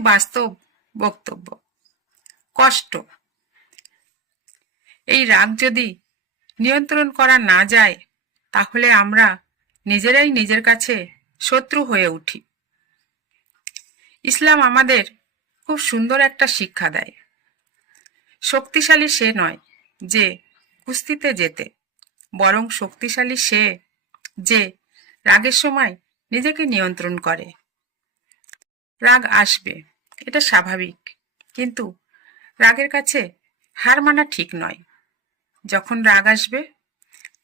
বাস্তব বক্তব্য। কষ্ট। এই রাগ যদি নিয়ন্ত্রণ করা না যায় তাহলে আমরা নিজেরাই নিজের কাছে শত্রু হয়ে উঠি। ইসলাম আমাদের খুব সুন্দর একটা শিক্ষা দেয়। শক্তিশালী সে নয় যে কুস্তিতে জেতে, বরং শক্তিশালী সে যে রাগের সময় নিজেকে নিয়ন্ত্রণ করে। রাগ আসবে, এটা স্বাভাবিক, কিন্তু রাগের কাছে হার মানা ঠিক নয়। যখন রাগ আসবে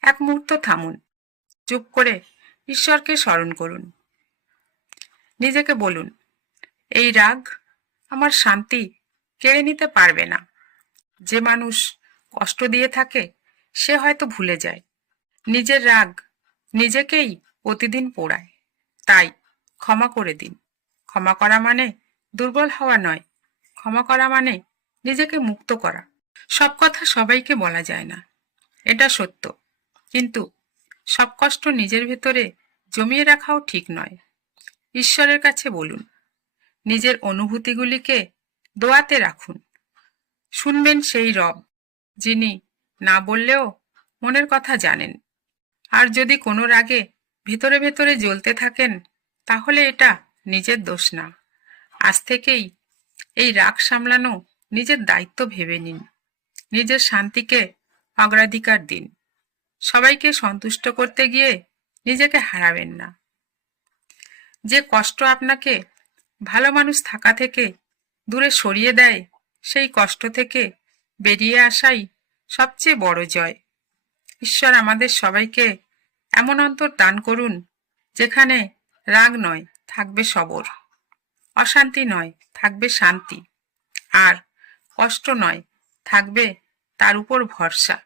এক মুহূর্ত থামুন, চুপ করে ঈশ্বরকে স্মরণ করুন। নিজেকে বলুন, এই রাগ আমার শান্তি কেড়ে নিতে পারবে না। যে মানুষ কষ্ট দিয়ে থাকে সে হয়তো ভুলে যায় নিজের রাগ নিজেকেই প্রতিদিন পোড়ায়। তাই ক্ষমা করে দিন। ক্ষমা করা মানে দুর্বল হওয়া নয়, ক্ষমা করা মানে নিজেকে মুক্ত করা। সব কথা সবাইকে বলা যায় না, এটা সত্য, কিন্তু সব কষ্ট নিজের ভেতরে জমিয়ে রাখাও ঠিক নয়। ঈশ্বরের কাছে বলুন, নিজের অনুভূতিগুলিকে দোয়াতে রাখুন। শুনবেন সেই রব যিনি না বললেও মনের কথা জানেন। আর যদি কোনো রাগে ভেতরে ভেতরে জ্বলতে থাকেন তাহলে এটা নিজের দোষ না। আজ থেকেই এই রাগ সামলানো নিজের দায়িত্ব ভেবে নিন। নিজের শান্তিকে অগ্রাধিকার দিন। সবাইকে সন্তুষ্ট করতে গিয়ে নিজেকে হারাবেন না। যে কষ্ট আপনাকে ভালো মানুষ থাকা থেকে দূরে সরিয়ে দেয়, সেই কষ্ট থেকে বেরিয়ে আসাই সবচেয়ে বড় জয়। ঈশ্বর আমাদের সবাইকে এমন অন্তর দান করুন যেখানে রাগ নয়, থাকবে সবর, অশান্তি নয়, থাকবে শান্তি, আর কষ্ট নয়, থাকবে তার উপর ভরসা।